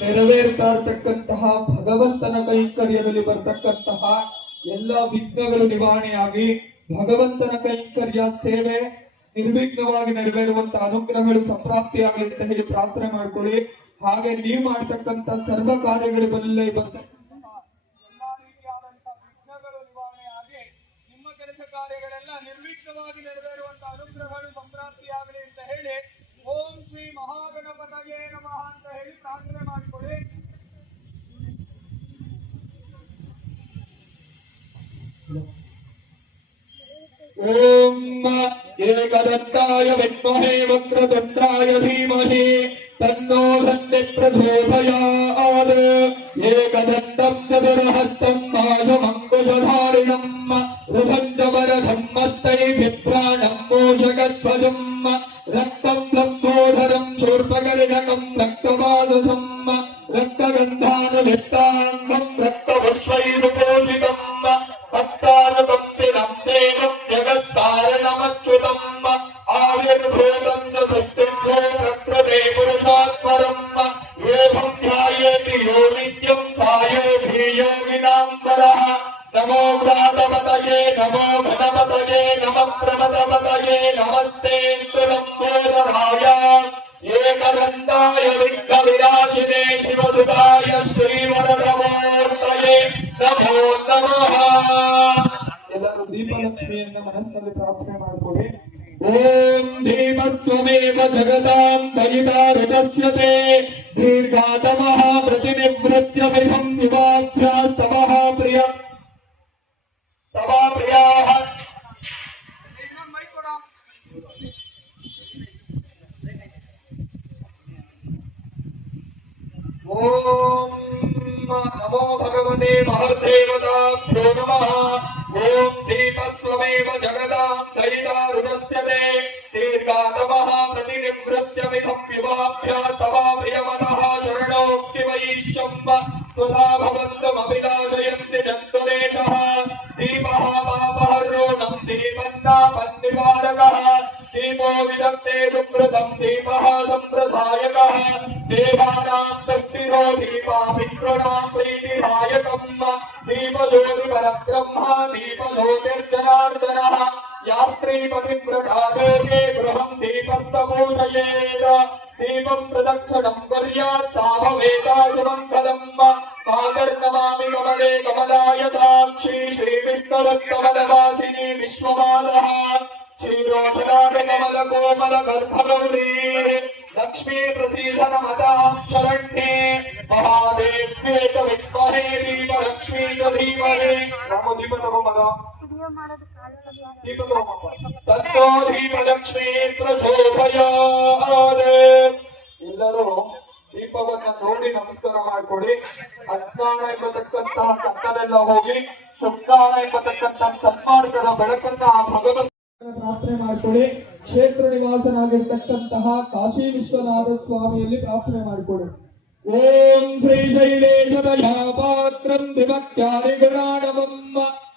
ನೆರವೇರ್ತಾ ಇರ್ತಕ್ಕಂತಹ ಭಗವಂತನ ಕೈಂಕರ್ಯದಲ್ಲಿ ಬರ್ತಕ್ಕಂತಹ ಎಲ್ಲ ವಿಘ್ನಗಳು ನಿವಾರಣೆಯಾಗಿ ಭಗವಂತನ ಕೈಂಕರ್ಯ ಸೇವೆ ನಿರ್ವಿಘ್ನವಾಗಿ ನೆರವೇರುವಂತಹ ಅನುಗ್ರಹಗಳು ಸಂಪ್ರಾಪ್ತಿಯಾಗಲಿ ಅಂತ ಹೇಳಿ ಪ್ರಾರ್ಥನೆ ಮಾಡ್ಕೊಳ್ಳಿ. ಹಾಗೆ ನೀವು ಮಾಡ್ತಕ್ಕಂತ ಸರ್ವ ಕಾರ್ಯಗಳು ವಿಘ್ನಗಳು ನಿವಾರಣೆಯಾಗಿ ನಿಮ್ಮ ಕೆಲಸ ಕಾರ್ಯಗಳೆಲ್ಲ ನಿರ್ವಿಘ್ನವಾಗಿ ನೆರವೇರುವಂತ ಅನುಗ್ರಹಗಳು ಸಂಪ್ರಾಪ್ತಿಯಾಗಲಿ ಅಂತ ಹೇಳಿ ಓಂ ಶ್ರೀ ಮಹಾಗಣಪತಯೇ ನಮಃ ಅಂತ ಹೇಳಿ ಪ್ರಾರ್ಥನೆ ओम एकदत्ताय विद्महे वक्रतुण्डाय धीमहि तन्नो धन्य प्रचोदयात्। एकदत्तं चतुरहस्त ನಮೋ ನಮಃ ಎಲ್ಲರೂ ದೀಪಲಕ್ಷ್ಮಿಯನ್ನ ಮನಸ್ಸಿನಲ್ಲಿ ಪ್ರಾರ್ಥನೆ ಮಾಡಿಕೊಡಿ ಓಂ ದೀಪಸ್ವಮೇವ ಜಗದಾಂ ದಯಿತಾ ಋತಸ್ಯತೆ ದೀರ್ಘಾತಮಃ ಪ್ರತಿನಿವೃತ್ಯ ವಿಧಂ ವಿವಾಭ್ಯಾಸ್ತಮಃ ಪ್ರಿಯ ತವಾ ಪ್ರಿಯಾಃ ಓಂ नमो भगवते महदेवताभ्यो नमः। ॐ दीपस्वमेव जगदां दैदारुणस्यते दीर्घातमः प्रतिनिवृत्त्यमिदप्युवाभ्यास्तव प्रियमनः शरणोक्तिमयीश्वम्ब त्वथा भवन्तमभिलाषयन्ति जन्तुरेशः दीपः दीपो विदत्ते सुकृतम् दीप कुर्यात् सा भवेता सुमङ्गलम् काकर्णमामि कमले कमलायताक्षी श्रीविष्णुरत्कमलवासिनी विश्वमालः क्षीरोधराज कमल कोमल गर्भगौरी लक्ष्मी प्रसीदन मतां शरण्ये महादेव्ये च विद्महे दीपलक्ष्मी च धीमहि राम दीप तगो मग ವಿಡಿಯೋ ಮಾಡೋದು ಕಾಲಿಸಲ್ಲ दीप तगो तत्तो दीपलक्ष्मी ಪ್ರಚೋದಯಾತ್ ಎಲ್ಲರೂ ದೀಪವನ್ನ ನೋಡಿ ನಮಸ್ಕಾರ ಮಾಡಿಕೊಡಿ. ಅಜ್ಞಾನ ಎಂಬತಕ್ಕಂತಹ ಕತ್ತಲೆಲ್ಲ ಹೋಗಿ ಸಂತಾನ ಎಂಬತಕ್ಕಂತಹ ಸನ್ಮಾರ್ಗದ ಬೆಳಕನ್ನ ಆ ಭಗವಂತ ಪ್ರಾರ್ಥನೆ ಮಾಡಿಕೊಳ್ಳಿ ಕ್ಷೇತ್ರ ನಿವಾಸನಾಗಿರ್ತಕ್ಕಂತಹ ಕಾಶಿ ವಿಶ್ವನಾಥ ಸ್ವಾಮಿಯಲ್ಲಿ ಪ್ರಾರ್ಥನೆ ಮಾಡ್ಕೊಡಿ. ಓಂ ಶ್ರೀ ಶೈಲೇಶದಯಾ ಪಾತ್ರಂ ದಿವಕ್ಯಾರಿ ಗಣಾಡವಂ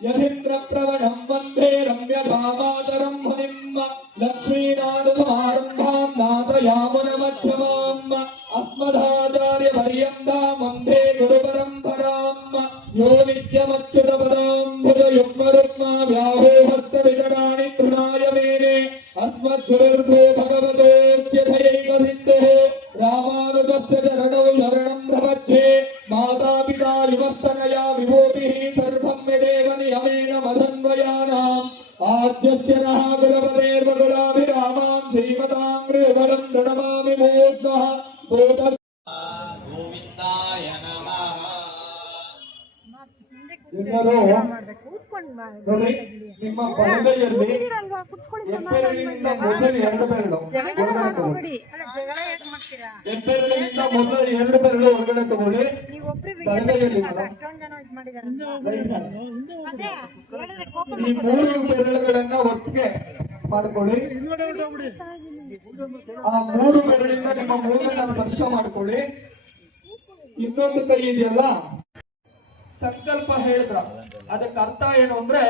ಯಧೀಂದ್ರ ಪ್ರವಣಂ ವಂದೇ ರಮ್ಯ गुरुर्भो भगवतोस्य धैवसिद्धः रामानुजस्य चरणौ शरणं प्रपद्ये मातापिता युवस्तनया विभूतिः सर्वं यदेव नियमेन मदन्वयानाम् आद्यस्य नः कुलपतेर्वकुलाभिरामां श्रीमतां गृहवरं प्रणमामि मूर्ध्नः गोविन्दाय नमः ನೋಡಿ ನಿಮ್ಮ ಬಲಗೈಯಲ್ಲಿ ಹೆಬ್ಬೆರಳಿನಿಂದ ಮೊದಲು ಎರಡು ಬೆರಳು. ಹೊರಗಡೆ ತಗೊಳ್ಳಿ. ಹೆಬ್ಬೆರಳಿನಿಂದ ಮೊದಲು ಎರಡು ಬೆರಳು ಹೊರಗಡೆ ತಗೊಳ್ಳಿ. ಬಲಗೈಯಲ್ಲಿ ಈ ಮೂರು ಬೆರಳುಗಳನ್ನ ಒಟ್ಟಿಗೆ ಮಾಡ್ಕೊಳ್ಳಿ. ಆ ಮೂರು ಬೆರಳಿಂದ ನಿಮ್ಮ ಮೂಗನ್ನ ಸ್ಪರ್ಶ ಮಾಡ್ಕೊಳ್ಳಿ. ಇನ್ನೊಂದು ಕೈ ಇದೆಯಲ್ಲ? ಸಂಕಲ್ಪ ಹೇಳಿದ್ರ. ಅದಕ್ಕೆ ಅರ್ಥ ಏನು ಅಂದ್ರೆ,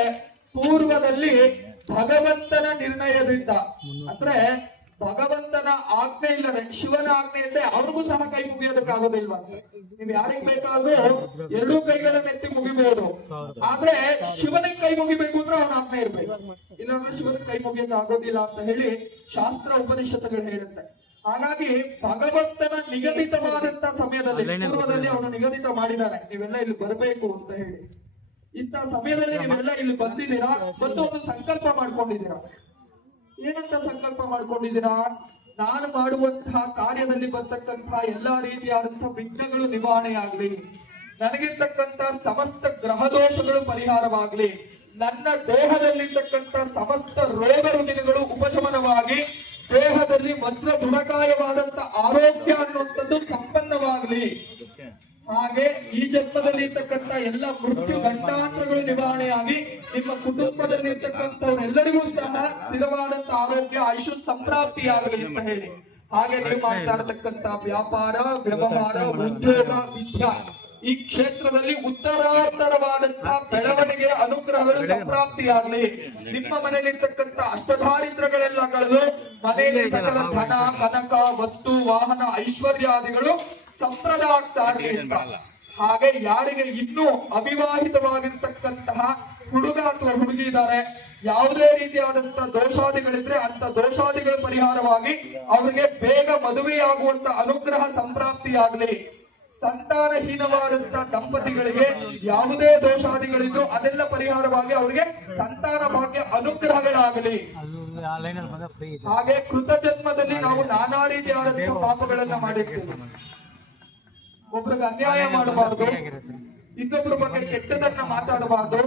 ಪೂರ್ವದಲ್ಲಿ ಭಗವಂತನ ನಿರ್ಣಯದಿಂದ, ಅಂದ್ರೆ ಭಗವಂತನ ಆಜ್ಞೆ ಇಲ್ಲದೆ, ಶಿವನ ಆಜ್ಞೆ ಇಲ್ಲದೆ ಅವ್ರಿಗೂ ಸಹ ಕೈ ಮುಗಿಯೋದಕ್ಕಾಗೋದಿಲ್ವಾ ನೀವ್ ಯಾರಿಗ್ ಬೇಕಾದ್ರೂ ಎರಡೂ ಕೈಗಳನ್ನ ಎತ್ತಿ ಮುಗಿಬಹುದು ಆದ್ರೆ ಶಿವನಿಗೆ ಕೈ ಮುಗಿಬೇಕು ಅಂದ್ರೆ ಅವನ ಆಜ್ಞೆ ಇರ್ಬೇಕು. ಇಲ್ಲಾಂದ್ರೆ ಶಿವನ ಕೈ ಮುಗಿಯೋಕೆ ಆಗೋದಿಲ್ಲ ಅಂತ ಹೇಳಿ ಶಾಸ್ತ್ರ ಉಪನಿಷತ್ತುಗಳು ಹೇಳುತ್ತೆ. ಹಾಗಾಗಿ ಭಗವಂತನ ನಿಗದಿತವಾದಂತ ಸಮಯದಲ್ಲಿ ಪೂರ್ವದಲ್ಲಿ ಅವನು ನಿಗದಿತ ಮಾಡಿದ್ದಾನೆ. ನೀವೆಲ್ಲ ಇಲ್ಲಿ ಬರಬೇಕು ಅಂತ ಹೇಳಿ. ಇಂತ ಸಮಯದಲ್ಲಿ ನೀವೆಲ್ಲ ಇಲ್ಲಿ ಬಂದಿದ್ದೀರಾ? ಬಂದು ಒಂದು ಸಂಕಲ್ಪ ಮಾಡ್ಕೊಂಡಿದ್ದೀರಾ? ಏನಂತ ಸಂಕಲ್ಪ ಮಾಡ್ಕೊಂಡಿದ್ದೀರಾ? ನಾನು ಮಾಡುವಂತಹ ಕಾರ್ಯದಲ್ಲಿ ಬರ್ತಕ್ಕಂತಹ ಎಲ್ಲಾ ರೀತಿಯಾದಂತಹ ವಿಘ್ನಗಳು ನಿವಾರಣೆಯಾಗ್ಲಿ ನನಗಿರ್ತಕ್ಕಂತ ಸಮಸ್ತ ಗ್ರಹ ದೋಷಗಳು ಪರಿಹಾರವಾಗ್ಲಿ ನನ್ನ ದೇಹದಲ್ಲಿರ್ತಕ್ಕಂತ ಸಮಸ್ತ ರೋಗ ರುಜಿನಗಳು ಉಪಶಮನವಾಗಿ ದೇಹದಲ್ಲಿ ವಜ್ರ ಗುಣಕಾಯವಾದಂತ ಆರೋಗ್ಯ ಅನ್ನುವಂಥದ್ದು ಸಂಪನ್ನವಾಗಲಿ. ಹಾಗೆ ಈ ಜನ್ಮದಲ್ಲಿ ಇರ್ತಕ್ಕಂಥ ಎಲ್ಲ ಮೃತ್ಯು ಗಂಟಾಂತರಗಳು ನಿವಾರಣೆಯಾಗಿ ನಿಮ್ಮ ಕುಟುಂಬದಲ್ಲಿ ಇರ್ತಕ್ಕಂಥವರೆಲ್ಲರಿಗೂ ಸಹ ಸ್ಥಿರವಾದಂತ ಆರೋಗ್ಯ ಆಯುಷ್ ಸಂಪ್ರಾಪ್ತಿಯಾಗಲಿ ಅಂತ ಹೇಳಿ. ಹಾಗೆ ನೀವು ಮಾಡ್ತಾ ಇರತಕ್ಕಂತ ವ್ಯಾಪಾರ ವ್ಯವಹಾರ ಉದ್ಯೋಗ ವಿದ್ಯಾ ಈ ಕ್ಷೇತ್ರದಲ್ಲಿ ಉತ್ತರಾತ್ತರವಾದಂತಹ ಬೆಳವಣಿಗೆ ಅನುಗ್ರಹಗಳು ಸಂಪ್ರಾಪ್ತಿಯಾಗಲಿ. ನಿಮ್ಮ ಮನೆಯಲ್ಲಿರ್ತಕ್ಕಂಥ ಅಷ್ಟದಾರಿದ್ರಗಳೆಲ್ಲ ಕಳೆದು ಮನೆಯಲ್ಲಿ ಸಕಲ ಧನ ಕನಕ ವಸ್ತು ವಾಹನ ಐಶ್ವರ್ಯಾದಿಗಳು ಸಂಪ್ರದ ಆಗ್ತಾ ಅಂತ. ಹಾಗೆ ಯಾರಿಗೆ ಇನ್ನೂ ಅವಿವಾಹಿತವಾಗಿರ್ತಕ್ಕಂತಹ ಹುಡುಗ ಅಥವಾ ಹುಡುಗಿ ಇದ್ದಾರೆ ಯಾವುದೇ ರೀತಿಯಾದಂತಹ ದೋಷಾದಿಗಳಿದ್ರೆ ಅಂತ ದೋಷಾದಿಗಳ ಪರಿಹಾರವಾಗಿ ಅವರಿಗೆ ಬೇಗ ಮದುವೆಯಾಗುವಂತ ಅನುಗ್ರಹ ಸಂಪ್ರಾಪ್ತಿಯಾಗಲಿ. ಸಂತಾನಹೀನವಾದಂತಹ ದಂಪತಿಗಳಿಗೆ ಯಾವುದೇ ದೋಷಾದಿಗಳಿದ್ರು ಅದೆಲ್ಲ ಪರಿಹಾರವಾಗಿ ಅವರಿಗೆ ಸಂತಾನ ಭಾಗ್ಯ ಅನುಗ್ರಹಗಳಾಗಲಿ. ಹಾಗೆ ಕೃತ ಜನ್ಮದಲ್ಲಿ ನಾವು ನಾನಾ ರೀತಿಯಾದಂತಹ ಪಾಪಗಳನ್ನ ಮಾಡಿರ್ತೀವಿ. ಒಬ್ರಿಗೆ ಅನ್ಯಾಯ ಮಾಡಬಾರದು, ಇನ್ನೊಬ್ರ ಬಗ್ಗೆ ಕೆಟ್ಟದನ್ನ ಮಾತಾಡಬಾರದು,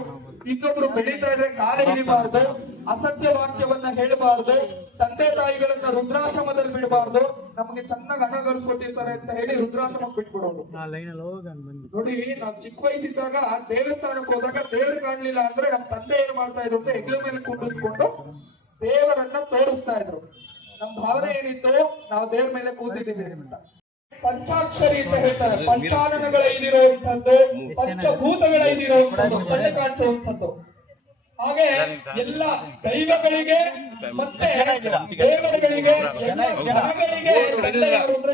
ಇನ್ನೊಬ್ರು ಬೆಳೀತಾ ಇದ್ರೆ ಕಾಲ ಹಿಡಿಬಾರದು ಅಸತ್ಯ ವಾಕ್ಯವನ್ನ ಹೇಳಬಾರ್ದು ತಂದೆ ತಾಯಿಗಳನ್ನ ರುದ್ರಾಶ್ರಮದಲ್ಲಿ ಬಿಡಬಾರ್ದು ನಮಗೆ ಚೆನ್ನಾಗಿ ಹಣ ಗಳಿಸ್ಕೊಟ್ಟಿರ್ತಾರೆ ಅಂತ ಹೇಳಿ ರುದ್ರಾಶ್ರಮಕ್ಕೆ ಬಿಟ್ಬಿಡೋದು. ನೋಡಿ ನಾವ್ ಚಿಕ್ಕ ವಯಸ್ಸಿದ್ದಾಗ ದೇವಸ್ಥಾನಕ್ಕೆ ಹೋದಾಗ ದೇವ್ರು ಕಾಣ್ಲಿಲ್ಲ ಅಂದ್ರೆ ನಮ್ ತಂದೆ ಏನ್ ಮಾಡ್ತಾ ಇದ್ರು ಅಂತ ಹೆಗ್ಲ ಮೇಲೆ ಕೂಡಿಸ್ಕೊಂಡು ದೇವರನ್ನ ತೋರಿಸ್ತಾ ಇದ್ರು. ನಮ್ ಭಾವನೆ ಏನಿತ್ತು? ನಾವು ದೇವ್ರ ಮೇಲೆ ಕೂತಿದ್ದೀವಿ ಅಂತ. ಪಂಚಾಕ್ಷರಿ ಅಂತ ಹೇಳ್ತಾರೆ. ಪಂಚಾನನಗಳ ಇದಿರುವಂತದ್ದು ಪಂಚಭೂತಗಳ ಇದಿರುವಂತದ್ದು ಕಣ್ಣೆ ಕಾಣಿಸುವಂತದ್ದು ಹಾಗೆ ಎಲ್ಲ ದೈವಗಳಿಗೆ ಮತ್ತೆ ದೇವರುಗಳಿಗೆ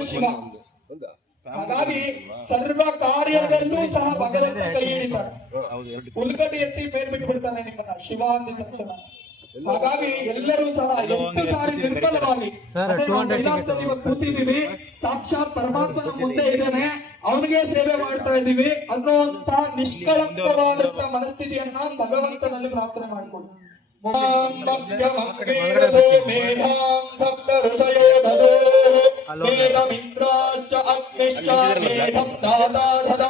ಶಿವ. ಹಾಗಾಗಿ ಸರ್ವ ಕಾರ್ಯದಲ್ಲೂ ಸಹ ಭಗವಂತ ಕೈ ಹಿಡಿತಾರೆ. ಉಲ್ಗಡೆ ಎತ್ತಿ ಬೇರ್ಬಿಟ್ಟು ಬಿಡ್ತಾನೆ ನಿಮ್ಮನ್ನ. ಶಿವ ಅಂದ ತಕ್ಷಣ. ಹಾಗಾಗಿ ಎಲ್ಲರೂ ಸಹ ಎಷ್ಟು ಸಾರಿ ನಿರ್ಬಲವಾಗಿ Sir, 200 ಕೈಲಾಸದಲ್ಲಿ ಇವತ್ತು ಕೂತಿದ್ದೀವಿ. ಸಾಕ್ಷಾತ್ ಪರಮಾತ್ಮನ ಮುಂದೆ ಇದ್ದಾನೆ. ಅವನಿಗೆ ಸೇವೆ ಮಾಡ್ತಾ ಇದ್ದೀವಿ. ಅನ್ನುವಂತ ನಿಷ್ಕಳಂಕವಾದಂತ ಮನಸ್ಥಿತಿಯನ್ನ ಭಗವಂತನಲ್ಲಿ ಪ್ರಾರ್ಥನೆ ಮಾಡಿಕೊಂಡು. ಅಗ್ನಿಶ್ಚ ಮೇಧಂ ದಾತಾ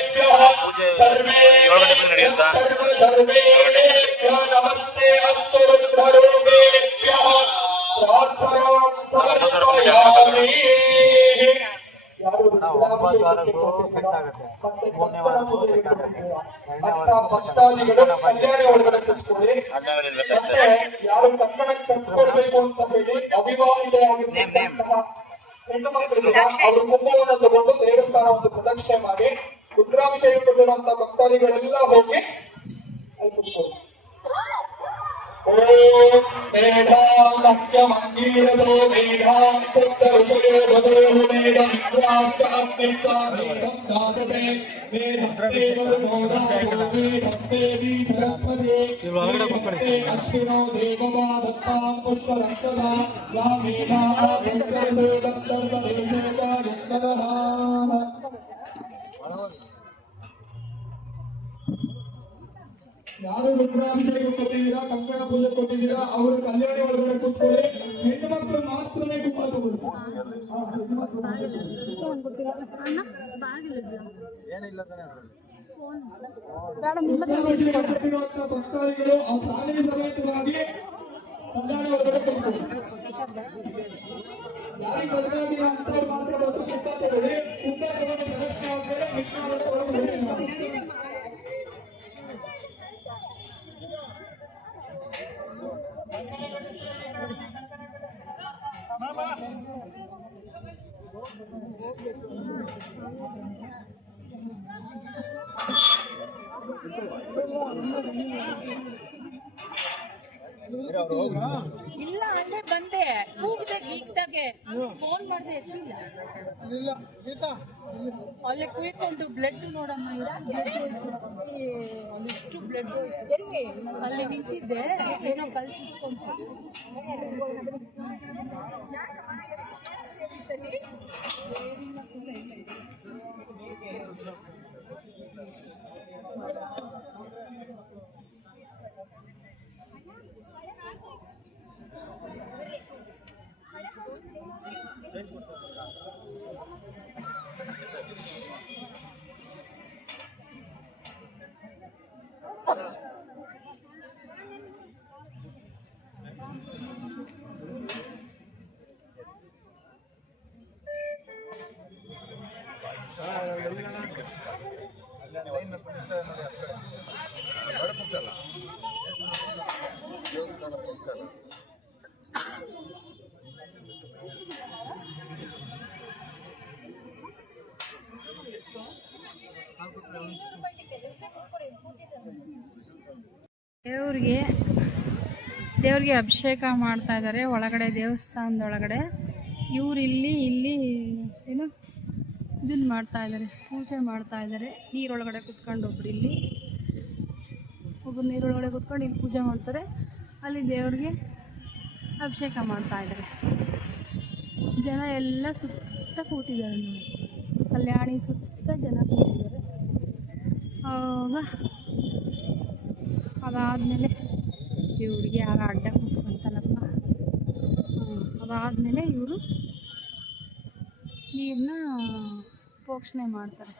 ಯಾರು ಕನ್ನಡ ಕಲ್ಸ್ಕೊಳ್ಬೇಕು ಅಂತ ಹೇಳಿ ಅಭಿಮಾನಿಗಳಾಗಿರ್ತಕ್ಕಂತಹ ಹೆಣ್ಣು ಮಕ್ಕಳಿಗೆ ಅವರು ಕುಂಭವನ್ನು ತಗೊಂಡು ದೇವಸ್ಥಾನ ಒಂದು ಪ್ರದಕ್ಷಿಣೆ ಮಾಡಿ ರುದ್ರಾಭಿಷೇಕ ಭಕ್ತಾದಿಗಳೆಲ್ಲ ಹೋಗಿ ಅಲ್ಲಿ ಕೂತ್ಕೊಳ್ಳಿ ಓಂ ಮೇಧಾಂ ಲಕ್ಷ್ಯಮಂಗೀರಸೋ ಮೇಧಾಂ ಸಪ್ತಋಷಯೋ ಭಗೋ ಮೇಧಂ ಇಂದ್ರಾಶ್ಚ ಅಗ್ನಿಶ್ಚ ಮೇಧಂ ದಾತತೆ ಮೇಧಂ ದೇವರುಣೋ ರಾಜೋ ಮೇಧಂ ದೇವಿ ಸರಸ್ವತಿ ಇವ್ರು ಯಾರು ರುದ್ರಾಭಿಷೇಕ ಕೊಟ್ಟಿದ್ದೀರಾ, ಕಂಕಣ ಪೂಜೆ ಕೊಟ್ಟಿದ್ದೀರಾ, ಅವರು ಕಲ್ಯಾಣ ಒಳಗಡೆ ಕೂತ್ಕೊಳ್ಳಿ. ಹೆಣ್ಣು ಮಕ್ಕಳು ಮಾತ್ರನೇ ಕುಂಭ ತಗೊಳ್ಳಿ ಗೊತ್ತಿಲ್ಲ ಅಣ್ಣ ಬಾಗಿಲಿದ್ಯಾ ಬೇಡ ನಿಮ್ಮ ಹತ್ರ ಪೂಜೆಗೆ ಬಂದಿರುವಂತಹ ಭಕ್ತಾದಿಗಳು ಆ ಸಾಲಿನ ಸಮೇತವಾಗಿ ಕಲ್ಯಾಣ ಒಳಗಡೆ ಕೂತ್ಕೊಳ್ಳಿ ಯಾರಿಗೆ ಬದಲಾಗಿ ಅಂತ ಮಾತ್ರ ಕುಂಟ ತಗೊಳ್ಳಿ ಆದ್ಮೇಲೆ ಇಲ್ಲ ಅಲ್ಲೇ ಬಂದೆ. ಕೂಗ್ದಾಗ ಗೀಗ್ದಾಗೆ ಅಲ್ಲೇ ಕುಯ್ಕೊಂಡು ಬ್ಲಡ್ ನೋಡಮ್ಮ ಅಲ್ಲಿಷ್ಟು ಬ್ಲಡ್ ಅಲ್ಲಿ ನಿಂತಿದ್ದೆ ಏನೋ ಕಲ್ತ್ಕೊಂಡು ದೇವ್ರಿಗೆ ದೇವ್ರಿಗೆ ಅಭಿಷೇಕ ಮಾಡ್ತಾ ಇದ್ದಾರೆ ಒಳಗಡೆ ದೇವಸ್ಥಾನದೊಳಗಡೆ. ಇವ್ರು ಇಲ್ಲಿ ಇಲ್ಲಿ ಏನು ಇದನ್ನ ಮಾಡ್ತಾ ಇದ್ದಾರೆ ಪೂಜೆ ಮಾಡ್ತಾ ಇದ್ದಾರೆ ನೀರೊಳಗಡೆ ಕುತ್ಕೊಂಡು ಒಬ್ರು ಇಲ್ಲಿ. ಒಬ್ಬರು ನೀರೊಳಗಡೆ ಕುತ್ಕೊಂಡು ಇಲ್ಲಿ ಪೂಜೆ ಮಾಡ್ತಾರೆ. ಅಲ್ಲಿ ದೇವ್ರಿಗೆ ಅಭಿಷೇಕ ಮಾಡ್ತಾ ಇದ್ದಾರೆ ಜನ ಎಲ್ಲ ಸುತ್ತ ಕೂತಿದ್ದಾರೆ ನೋಡಿ. ಕಲ್ಯಾಣಿ ಸುತ್ತ ಜನ ಕೂತಿದ್ದಾರೆ. ಆವಾಗ ಅದಾದಮೇಲೆ ಇವ್ರಿಗೆ ಯಾರ ಅಡ್ಡ ಕುತ್ಕೊಂತಲ್ಲಪ್ಪ ಅದಾದಮೇಲೆ ಇವರು ನೀರನ್ನ ಪೋಷಣೆ ಮಾಡ್ತಾರೆ.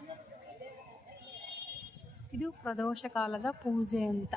ಇದು ಪ್ರದೋಷ ಕಾಲದ ಪೂಜೆ ಅಂತ.